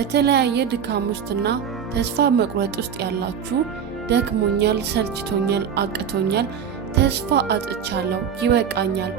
በተለያየ ድካም ውስጥና ተስፋ መቁረጥ ውስጥ ያላችሁ ደክሞኛል፣ ሰልችቶኛል፣ አቅቶኛል፣ ተስፋ አጥቻለሁ፣ ይበቃኛል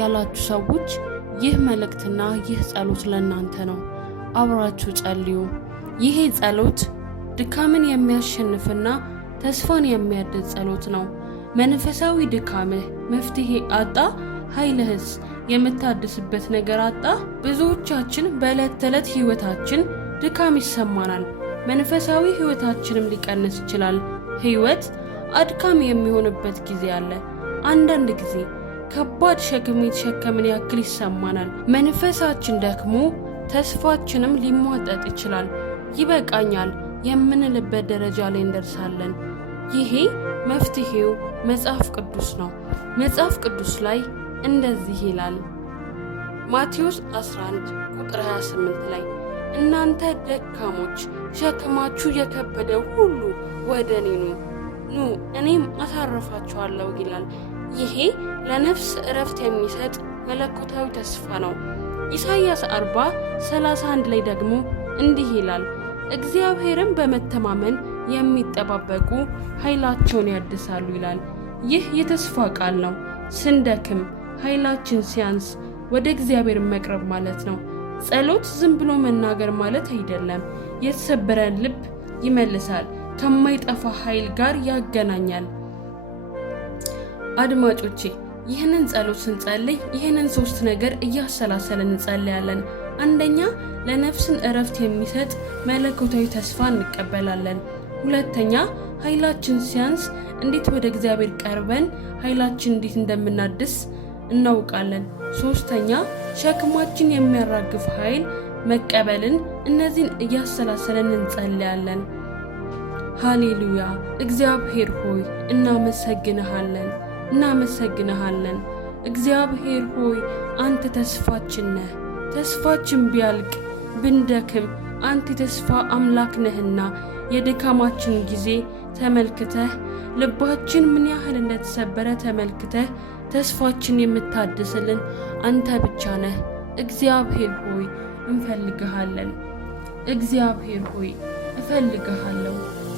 ያላችሁ ሰዎች ይህ መልእክትና ይህ ጸሎት ለእናንተ ነው። አብራችሁ ጸልዩ። ይሄ ጸሎት ድካምን የሚያሸንፍና ተስፋን የሚያድስ ጸሎት ነው። መንፈሳዊ ድካምህ መፍትሄ አጣ? ኃይልህስ የምታድስበት ነገር አጣ? ብዙዎቻችን በዕለት ተዕለት ህይወታችን ድካም ይሰማናል። መንፈሳዊ ህይወታችንም ሊቀንስ ይችላል። ህይወት አድካም የሚሆንበት ጊዜ አለ። አንዳንድ ጊዜ ከባድ ሸክም የተሸከምን ያክል ይሰማናል። መንፈሳችን ደክሞ ተስፋችንም ሊሟጠጥ ይችላል። ይበቃኛል የምንልበት ደረጃ ላይ እንደርሳለን። ይሄ መፍትሄው መጽሐፍ ቅዱስ ነው። መጽሐፍ ቅዱስ ላይ እንደዚህ ይላል። ማቴዎስ 11 ቁጥር 28 ላይ እናንተ ደካሞች ሸክማችሁ የከበደ ሁሉ ወደ እኔ ኑ እኔም አሳርፋችኋለሁ ይላል። ይሄ ለነፍስ እረፍት የሚሰጥ መለኮታዊ ተስፋ ነው። ኢሳይያስ 40:31 ላይ ደግሞ እንዲህ ይላል፣ እግዚአብሔርን በመተማመን የሚጠባበቁ ኃይላቸውን ያድሳሉ ይላል። ይህ የተስፋ ቃል ነው። ስንደክም፣ ኃይላችን ሲያንስ ወደ እግዚአብሔር መቅረብ ማለት ነው። ጸሎት ዝም ብሎ መናገር ማለት አይደለም። የተሰበረን ልብ ይመልሳል፣ ከማይጠፋ ኃይል ጋር ያገናኛል። አድማጮቼ ይህንን ጸሎት ስንጸልይ ይህንን 3 ነገር እያሰላሰልን እንጸልያለን። አንደኛ ለነፍስን እረፍት የሚሰጥ መለኮታዊ ተስፋ እንቀበላለን። ሁለተኛ ኃይላችን ሲያንስ እንዴት ወደ እግዚአብሔር ቀርበን ኃይላችን እንዴት እንደምናድስ እናውቃለን። ሶስተኛ ሸክማችን የሚያራግፍ ኃይል መቀበልን። እነዚህን እያሰላሰልን እንጸልያለን። ሃሌሉያ! እግዚአብሔር ሆይ እናመሰግንሃለን። እግዚአብሔር ሆይ አንተ ተስፋችን ነህ። ተስፋችን ቢያልቅ ብንደክም አንተ ተስፋ አምላክ ነህና የድካማችን ጊዜ ተመልክተህ ልባችን ምን ያህል እንደተሰበረ ተመልክተህ ተስፋችን የምታድስልን አንተ ብቻ ነህ። እግዚአብሔር ሆይ እንፈልግሃለን። እግዚአብሔር ሆይ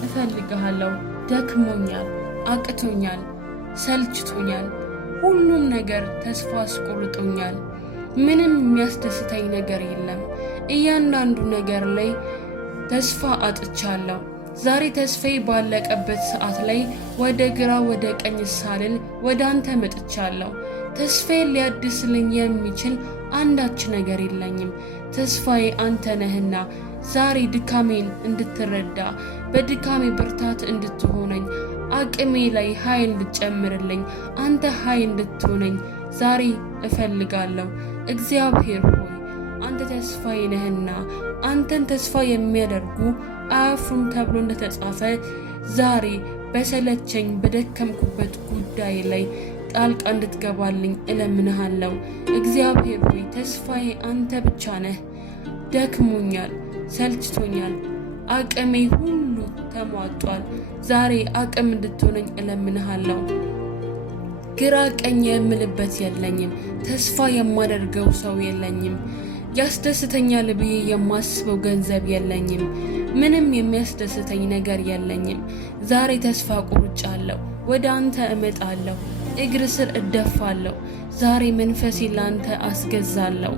እፈልግሃለሁ። ደክሞኛል፣ አቅቶኛል፣ ሰልችቶኛል። ሁሉም ነገር ተስፋ አስቆርጦኛል። ምንም የሚያስደስተኝ ነገር የለም። እያንዳንዱ ነገር ላይ ተስፋ አጥቻለሁ። ዛሬ ተስፋዬ ባለቀበት ሰዓት ላይ ወደ ግራ ወደ ቀኝ ሳልል ወደ አንተ መጥቻለሁ። ተስፋዬን ሊያድስልኝ የሚችል አንዳች ነገር የለኝም። ተስፋዬ አንተ ነህና ዛሬ ድካሜን እንድትረዳ፣ በድካሜ ብርታት እንድትሆነኝ፣ አቅሜ ላይ ኃይል እንድትጨምርልኝ፣ አንተ ኃይል እንድትሆነኝ ዛሬ እፈልጋለሁ። እግዚአብሔር ሆይ አንተ ተስፋዬ ነህና አንተን ተስፋ የሚያደርጉ አያፍሩም ተብሎ እንደተጻፈ ዛሬ በሰለቸኝ በደከምኩበት ጉዳይ ላይ ጣልቃ እንድትገባልኝ እለምንሃለሁ። እግዚአብሔር ሆይ ተስፋዬ አንተ ብቻ ነህ። ደክሞኛል፣ ሰልችቶኛል፣ አቅሜ ሁሉ ተሟጧል። ዛሬ አቅም እንድትሆነኝ እለምንሃለሁ። ግራ ቀኝ የምልበት የለኝም። ተስፋ የማደርገው ሰው የለኝም። ያስደስተኛል ብዬ የማስበው ገንዘብ የለኝም። ምንም የሚያስደስተኝ ነገር የለኝም። ዛሬ ተስፋ ቁርጫለሁ። ወደ አንተ እመጣለሁ፣ እግር ስር እደፋለሁ። ዛሬ መንፈሴ ላንተ አስገዛለሁ።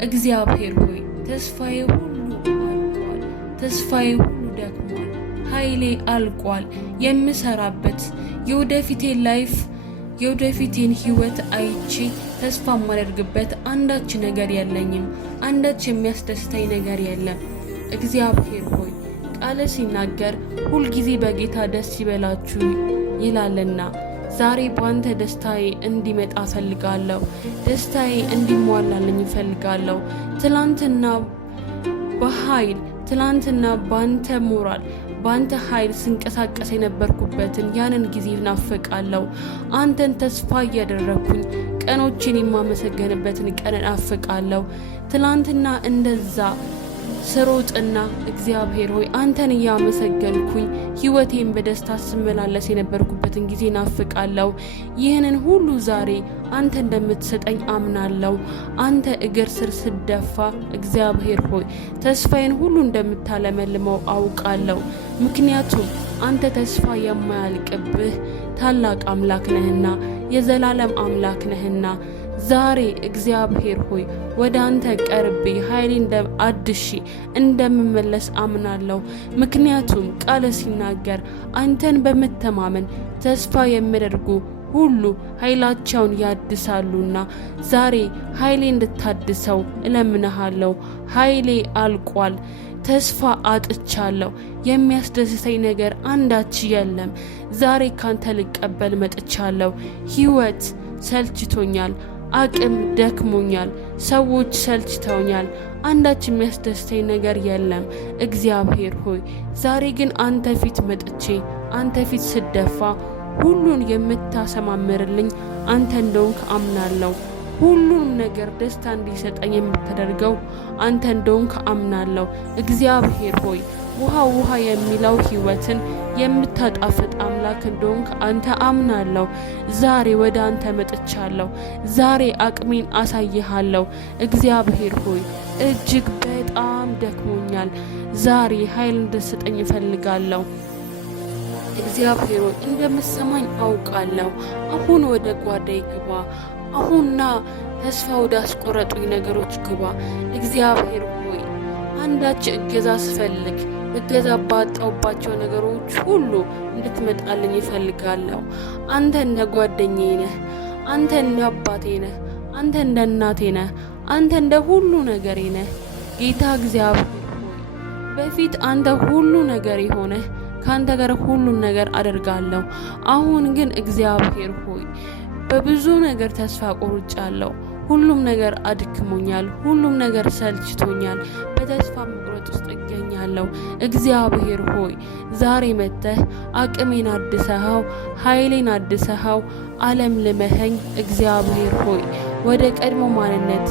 እግዚአብሔር ሆይ ተስፋዬ ሁሉ አልቋል። ተስፋዬ ሁሉ ደክሟል። ኃይሌ አልቋል። የምሰራበት የወደፊቴን ህይወት አይቼ ተስፋ የማደርግበት አንዳች ነገር የለኝም። አንዳች የሚያስደስተኝ ነገር የለም። እግዚአብሔር ሆይ ቃል ሲናገር ሁልጊዜ በጌታ ደስ ይበላችሁ ይላልና ዛሬ ባንተ ደስታዬ እንዲመጣ ፈልጋለሁ። ደስታዬ እንዲሟላልኝ ፈልጋለሁ። ትላንትና ባንተ ሞራል ባንተ ኃይል ስንቀሳቀስ የነበርኩበትን ያንን ጊዜ እናፍቃለሁ። አንተን ተስፋ እያደረኩኝ ቀኖችን የማመሰገንበትን ቀን እናፍቃለሁ። ትላንትና እንደዛ ስሮጥና እግዚአብሔር ሆይ አንተን እያመሰገንኩኝ ህይወቴን በደስታ ስመላለስ የነበርኩበትን ጊዜ እናፍቃለሁ። ይህንን ሁሉ ዛሬ አንተ እንደምትሰጠኝ አምናለሁ። አንተ እግር ስር ስደፋ እግዚአብሔር ሆይ ተስፋዬን ሁሉ እንደምታለመልመው አውቃለሁ። ምክንያቱም አንተ ተስፋ የማያልቅብህ ታላቅ አምላክ ነህና የዘላለም አምላክ ነህና ዛሬ እግዚአብሔር ሆይ ወደ አንተ ቀርቤ ኃይሌን አድሼ እንደምመለስ አምናለሁ። ምክንያቱም ቃል ሲናገር አንተን በመተማመን ተስፋ የሚያደርጉ ሁሉ ኃይላቸውን ያድሳሉና ዛሬ ኃይሌ እንድታድሰው እለምንሃለሁ። ኃይሌ አልቋል፣ ተስፋ አጥቻለሁ፣ የሚያስደስተኝ ነገር አንዳች የለም። ዛሬ ካንተ ልቀበል መጥቻለሁ። ሕይወት ሰልችቶኛል፣ አቅም ደክሞኛል፣ ሰዎች ሰልችተውኛል፣ አንዳች የሚያስደስተኝ ነገር የለም። እግዚአብሔር ሆይ ዛሬ ግን አንተ ፊት መጥቼ አንተ ፊት ስደፋ ሁሉን የምታሰማምርልኝ አንተ እንደሆንክ አምናለሁ። ሁሉም ነገር ደስታ እንዲሰጠኝ የምታደርገው አንተ እንደሆንክ አምናለሁ። እግዚአብሔር ሆይ ውሃ የሚለው ሕይወትን የምታጣፍጥ አምላክ እንደሆንክ አንተ አምናለሁ። ዛሬ ወደ አንተ መጥቻለሁ። ዛሬ አቅሜን አሳይሃለሁ። እግዚአብሔር ሆይ እጅግ በጣም ደክሞኛል። ዛሬ ኃይል እንድትሰጠኝ እፈልጋለሁ። እግዚአብሔር ሆይ እንደምትሰማኝ አውቃለሁ። አሁን ወደ ጓዳዬ ግባ። አሁንና ተስፋ ወደ አስቆረጡኝ ነገሮች ግባ። እግዚአብሔር ሆይ አንዳች እገዛ ስፈልግ እገዛ ባጣሁባቸው ነገሮች ሁሉ እንድትመጣልኝ ይፈልጋለሁ። አንተ እንደ ጓደኛዬ ነህ። አንተ እንደ አባቴ ነህ። አንተ እንደ እናቴ ነህ። አንተ እንደ ሁሉ ነገሬ ነህ። ጌታ እግዚአብሔር ሆይ በፊት አንተ ሁሉ ነገር የሆነህ ካንተ ጋር ሁሉን ነገር አደርጋለሁ። አሁን ግን እግዚአብሔር ሆይ በብዙ ነገር ተስፋ ቆርጫለሁ። ሁሉም ነገር አድክሞኛል። ሁሉም ነገር ሰልችቶኛል። በተስፋ መቁረጥ ውስጥ እገኛለሁ። እግዚአብሔር ሆይ ዛሬ መጥተህ አቅሜን አድሰኸው፣ ኃይሌን አድሰኸው፣ ዓለም ልመኸኝ። እግዚአብሔር ሆይ ወደ ቀድሞ ማንነቴ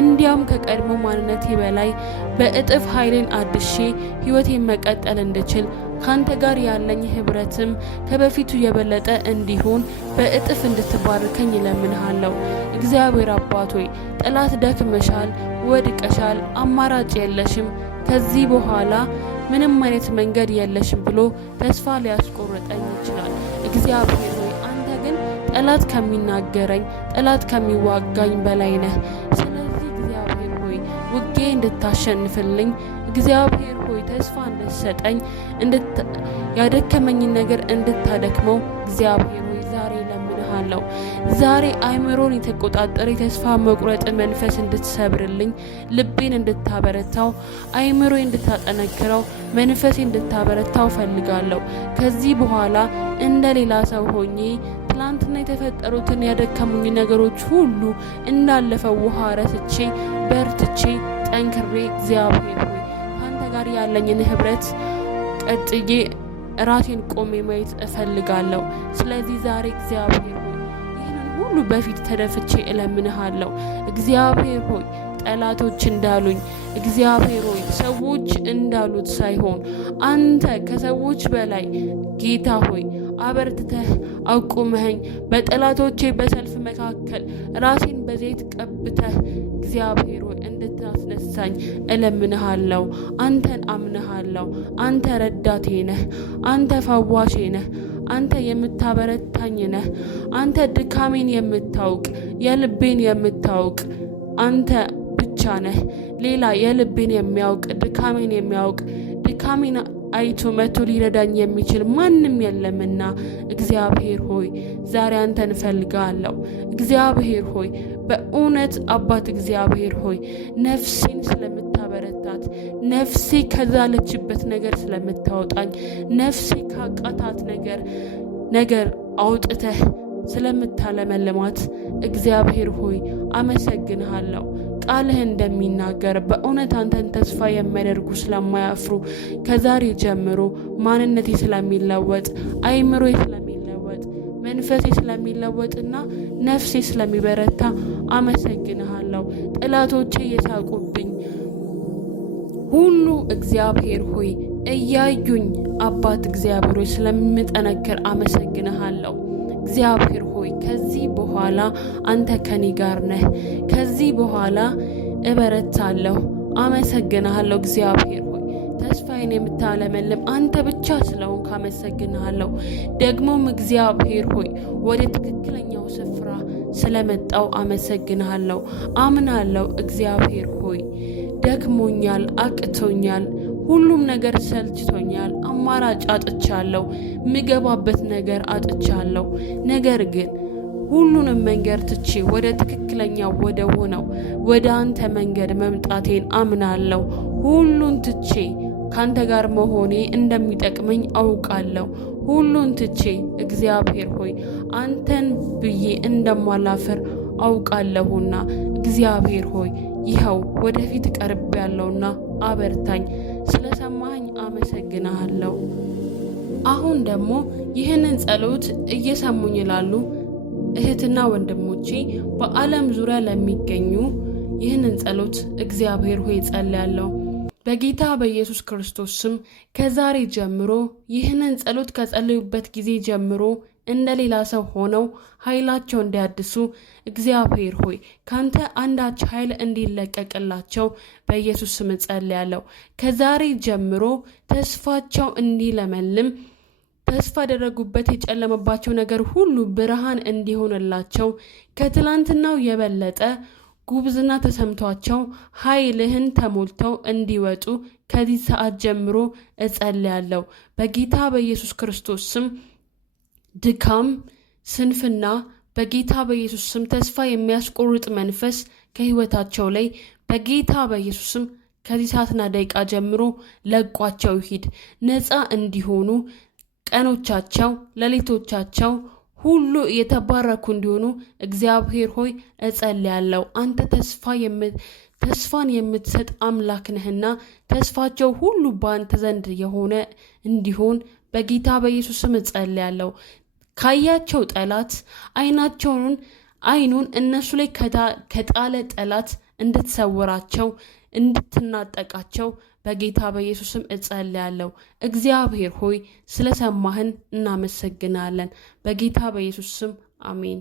እንዲያም ከቀድሞ ማንነቴ በላይ በእጥፍ ኃይሌን አድሼ ሕይወቴን መቀጠል እንድችል ካንተ ጋር ያለኝ ህብረትም ከበፊቱ የበለጠ እንዲሆን በእጥፍ እንድትባርከኝ እለምንሃለሁ። እግዚአብሔር አባት ሆይ ጠላት ደክመሻል፣ ወድቀሻል፣ አማራጭ የለሽም፣ ከዚህ በኋላ ምንም አይነት መንገድ የለሽም ብሎ ተስፋ ሊያስቆርጠኝ ይችላል። እግዚአብሔር ሆይ አንተ ግን ጠላት ከሚናገረኝ ጠላት ከሚዋጋኝ በላይ ነህ። ስለዚህ እግዚአብሔር ሆይ ውጌ እንድታሸንፍልኝ እግዚአብሔር ሆይ ተስፋ እንድትሰጠኝ ያደከመኝን ነገር እንድታደክመው እግዚአብሔር ሆይ ዛሬ ለምንሃለሁ። ዛሬ አይምሮን የተቆጣጠረ የተስፋ መቁረጥ መንፈስ እንድትሰብርልኝ፣ ልቤን እንድታበረታው፣ አይምሮን እንድታጠነክረው፣ መንፈሴ እንድታበረታው ፈልጋለሁ። ከዚህ በኋላ እንደ ሌላ ሰው ሆኜ ትላንትና የተፈጠሩትን ያደከሙኝ ነገሮች ሁሉ እንዳለፈው ውሃ ረስቼ በርትቼ ጠንክሬ እግዚአብሔር ሆይ ካንተ ጋር ያለኝን ህብረት ቀጥዬ ራሴን ቆሜ ማየት እፈልጋለሁ። ስለዚህ ዛሬ እግዚአብሔር ሆይ ይህንን ሁሉ በፊት ተደፍቼ እለምንሃለሁ። እግዚአብሔር ሆይ ጠላቶች እንዳሉኝ እግዚአብሔር ሆይ ሰዎች እንዳሉት ሳይሆን አንተ ከሰዎች በላይ ጌታ ሆይ አበርትተህ አቁመኸኝ በጠላቶቼ በሰልፍ መካከል ራሴን በዘይት ቀብተህ እግዚአብሔር ሆይ እንድታስነሳኝ እለምንሃለሁ። አንተን አምንሃለሁ። አንተ ረዳቴ ነህ። አንተ ፈዋሼ ነህ። አንተ የምታበረታኝ ነህ። አንተ ድካሜን የምታውቅ የልቤን የምታውቅ አንተ ብቻ ነህ። ሌላ የልቤን የሚያውቅ ድካሜን የሚያውቅ ድካሜን አይቶ መቶ ሊረዳኝ የሚችል ማንም የለምና እግዚአብሔር ሆይ ዛሬ አንተን እፈልጋለሁ። እግዚአብሔር ሆይ በእውነት አባት እግዚአብሔር ሆይ ነፍሴን ስለምታበረታት፣ ነፍሴ ከዛለችበት ነገር ስለምታወጣኝ፣ ነፍሴ ካቃታት ነገር አውጥተህ ስለምታለመልማት እግዚአብሔር ሆይ አመሰግንሃለሁ። ቃልህ እንደሚናገር በእውነት አንተን ተስፋ የሚያደርጉ ስለማያፍሩ ከዛሬ ጀምሮ ማንነቴ ስለሚለወጥ፣ አይምሮዬ ስለሚለወጥ፣ መንፈሴ ስለሚለወጥና ነፍሴ ስለሚበረታ አመሰግንሃለሁ። ጠላቶቼ የሳቁብኝ ሁሉ እግዚአብሔር ሆይ እያዩኝ አባት እግዚአብሔር ሆይ ስለምጠነክር አመሰግንሃለሁ። እግዚአብሔር ሆይ ከዚህ በኋላ አንተ ከኔ ጋር ነህ። ከዚህ በኋላ እበረታለሁ። አመሰግናለሁ እግዚአብሔር ሆይ ተስፋዬን የምታለመልም አንተ ብቻ ስለሆንክ አመሰግናለሁ። ደግሞም እግዚአብሔር ሆይ ወደ ትክክለኛው ስፍራ ስለመጣው አመሰግናለሁ። አምናለሁ እግዚአብሔር ሆይ ደክሞኛል፣ አቅቶኛል፣ ሁሉም ነገር ሰልችቶኛል፣ አማራጭ አጥቻለሁ፣ ምገባበት ነገር አጥቻለሁ። ነገር ግን ሁሉንም መንገድ ትቼ ወደ ትክክለኛው ወደ ሆነው ወደ አንተ መንገድ መምጣቴን አምናለሁ። ሁሉን ትቼ ካንተ ጋር መሆኔ እንደሚጠቅመኝ አውቃለሁ። ሁሉን ትቼ እግዚአብሔር ሆይ አንተን ብዬ እንደማላፈር አውቃለሁና እግዚአብሔር ሆይ ይኸው ወደፊት ቀርብ ያለውና አበርታኝ። ስለሰማኸኝ አመሰግናለሁ። አሁን ደግሞ ይህንን ጸሎት እየሰሙኝ ላሉ እህትና ወንድሞቼ በዓለም ዙሪያ ለሚገኙ ይህንን ጸሎት እግዚአብሔር ሆይ ጸልያለሁ። በጌታ በኢየሱስ ክርስቶስ ስም ከዛሬ ጀምሮ ይህንን ጸሎት ከጸለዩበት ጊዜ ጀምሮ እንደሌላ ሰው ሆነው ኃይላቸው እንዲያድሱ እግዚአብሔር ሆይ ካንተ አንዳች ኃይል እንዲለቀቅላቸው በኢየሱስ ስም ጸልያለሁ። ከዛሬ ጀምሮ ተስፋቸው እንዲለመልም ተስፋ ያደረጉበት የጨለመባቸው ነገር ሁሉ ብርሃን እንዲሆንላቸው ከትላንትናው የበለጠ ጉብዝና ተሰምቷቸው ኃይልህን ተሞልተው እንዲወጡ ከዚህ ሰዓት ጀምሮ እጸልያለሁ። በጌታ በኢየሱስ ክርስቶስ ስም ድካም፣ ስንፍና በጌታ በኢየሱስ ስም ተስፋ የሚያስቆርጥ መንፈስ ከህይወታቸው ላይ በጌታ በኢየሱስ ስም ከዚህ ሰዓትና ደቂቃ ጀምሮ ለቋቸው ይሂድ። ነፃ እንዲሆኑ ቀኖቻቸው፣ ሌሊቶቻቸው ሁሉ የተባረኩ እንዲሆኑ እግዚአብሔር ሆይ እጸልያለሁ። አንተ ተስፋን የምትሰጥ አምላክ ነህና ተስፋቸው ሁሉ በአንተ ዘንድ የሆነ እንዲሆን በጌታ በኢየሱስ ስም እጸልያለሁ። ካያቸው ጠላት አይኑን እነሱ ላይ ከጣለ ጠላት እንድትሰውራቸው እንድትናጠቃቸው በጌታ በኢየሱስ ስም እጸልያለሁ። እግዚአብሔር ሆይ ስለሰማህን እናመሰግናለን። በጌታ በኢየሱስ ስም አሜን።